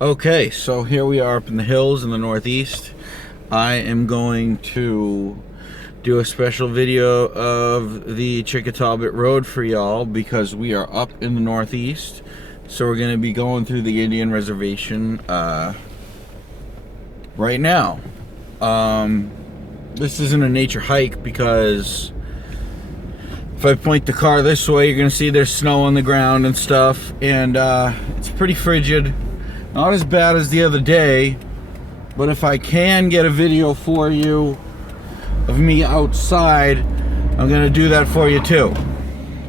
Okay, so here we are up in the hills in the northeast. I am going to do a special video of the Chickatawbit Road for y'all because we are up in the northeast. So we're going to be going through the Indian Reservation right now. This isn't a nature hike because if I point the car this way, you're going to see there's snow on the ground and stuff, and it's pretty frigid. Not as bad as the other day, but if I can get a video for you of me outside, I'm gonna do that for you too.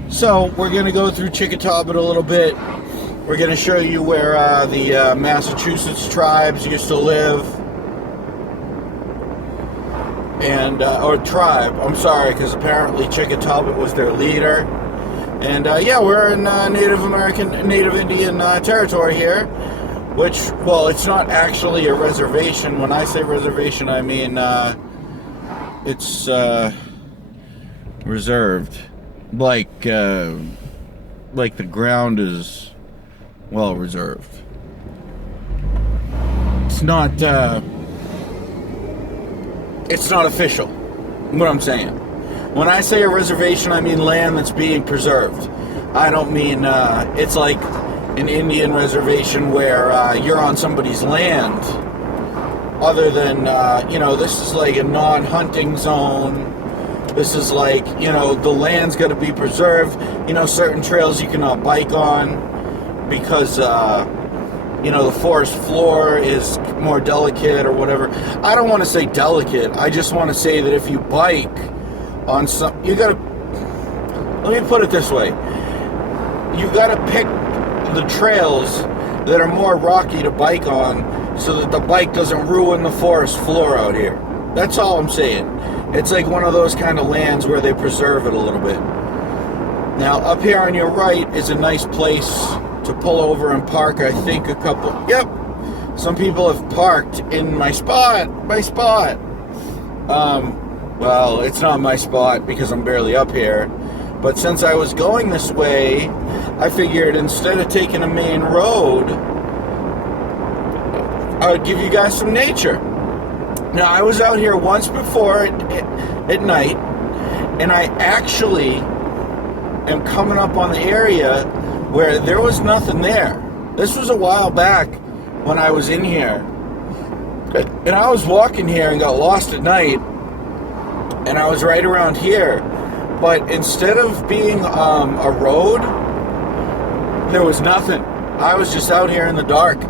So we're gonna go through Chickatawbit a little bit. We're gonna show you where the Massachusetts tribes used to live. And, or tribe, I'm sorry, because apparently Chickatawbit was their leader. And yeah, we're in Native Indian territory here. Which, well, it's not actually a reservation. When I say reservation, I mean it's reserved. Like the ground is well reserved. It's not official. What I'm saying. When I say a reservation, I mean land that's being preserved. I don't mean it's like an Indian reservation where you're on somebody's land, other than, this is like a non-hunting zone. This is like, the land's got to be preserved. Certain trails you cannot bike on because, the forest floor is more delicate or whatever. I don't want to say delicate. I just want to say that if you bike on you got to, let me put it this way. You got to pick the trails that are more rocky to bike on so that the bike doesn't ruin the forest floor out here. That's all I'm saying. It's like one of those kind of lands where they preserve it a little bit. Now, up here on your right is a nice place to pull over and park. I think some people have parked in my spot. Well, it's not my spot because I'm barely up here. But since I was going this way, I figured instead of taking a main road, I would give you guys some nature. Now, I was out here once before at night, and I actually am coming up on the area where there was nothing there. This was a while back when I was in here. And I was walking here and got lost at night, and I was right around here. But instead of being a road, there was nothing. I was just out here in the dark.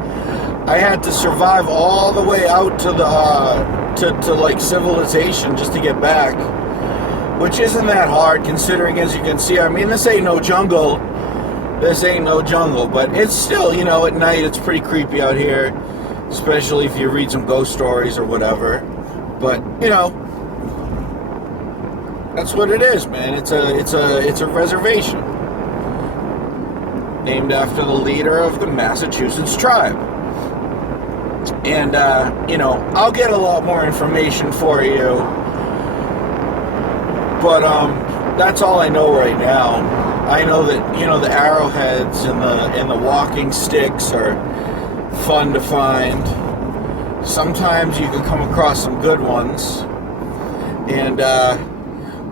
I had to survive all the way out to the to like civilization just to get back, which isn't that hard considering, as you can see, I mean, this ain't no jungle. But it's still, at night it's pretty creepy out here, especially if you read some ghost stories or whatever. But that's what it is, man. It's a reservation named after the leader of the Massachusetts tribe. And I'll get a lot more information for you. But that's all I know right now. I know that the arrowheads and the walking sticks are fun to find. Sometimes you can come across some good ones. And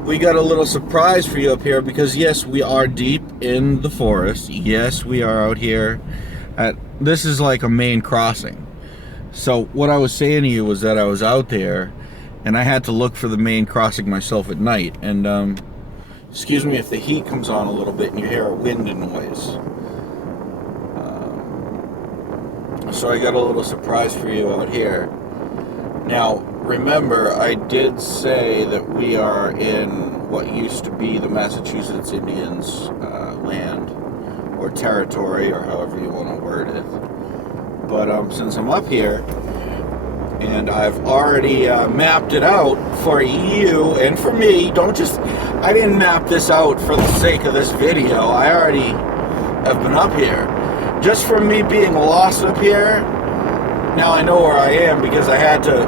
we got a little surprise for you up here because, yes, we are deep in the forest. Yes, we are out here. This is like a main crossing. So what I was saying to you was that I was out there and I had to look for the main crossing myself at night. And excuse me if the heat comes on a little bit and you hear a wind noise. So I got a little surprise for you out here. Now, remember, I did say that we are in what used to be the Massachusetts Indians' land, or territory, or however you want to word it. But since I'm up here, and I've already mapped it out for you and for me, I didn't map this out for the sake of this video. I already have been up here. Just from me being lost up here, now I know where I am because I had to,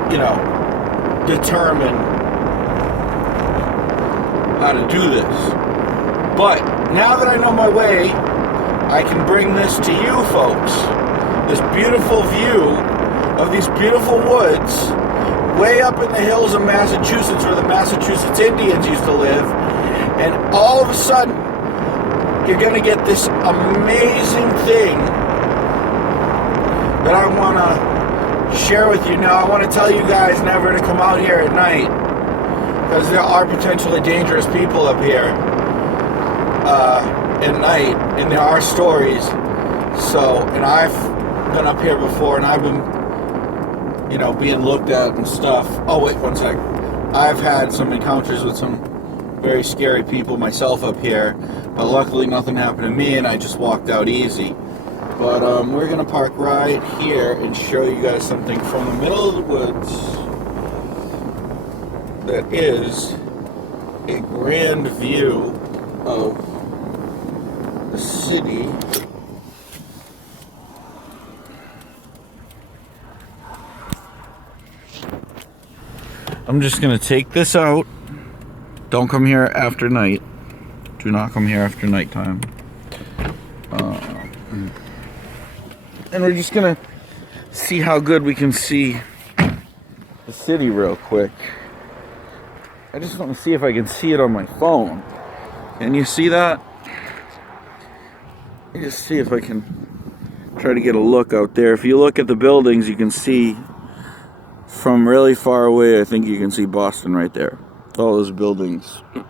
determine how to do this. But now that I know my way, I can bring this to you folks this beautiful view of these beautiful woods way up in the hills of Massachusetts, where the Massachusetts Indians used to live, and all of a sudden you're going to get this amazing thing that I want to share with you. Now, I want to tell you guys never to come out here at night, because there are potentially dangerous people up here at night, and there are stories. So, and I've been up here before, and I've been, you know, being looked at and stuff. Oh, wait, one sec. I've had some encounters with some very scary people myself up here, but luckily nothing happened to me, and I just walked out easy. But we're gonna park right here and show you guys something from the middle of the woods that is a grand view of the city. I'm just gonna take this out. Don't come here after night. Do not come here after nighttime. And we're just gonna see how good we can see the city real quick. I just want to see if I can see it on my phone. Can you see that? Let me just see if I can try to get a look out there. If you look at the buildings, you can see from really far away, I think you can see Boston right there. All those buildings. Let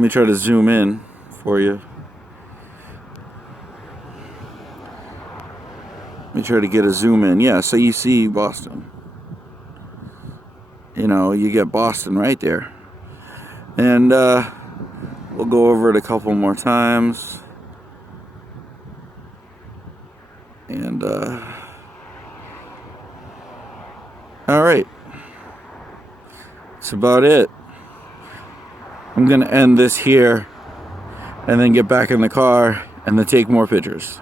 me try to zoom in for you. Let me try to get a zoom in. Yeah, so you see Boston. You know, you get Boston right there. And we'll go over it a couple more times. And all right. That's about it. I'm gonna end this here and then get back in the car and then take more pictures.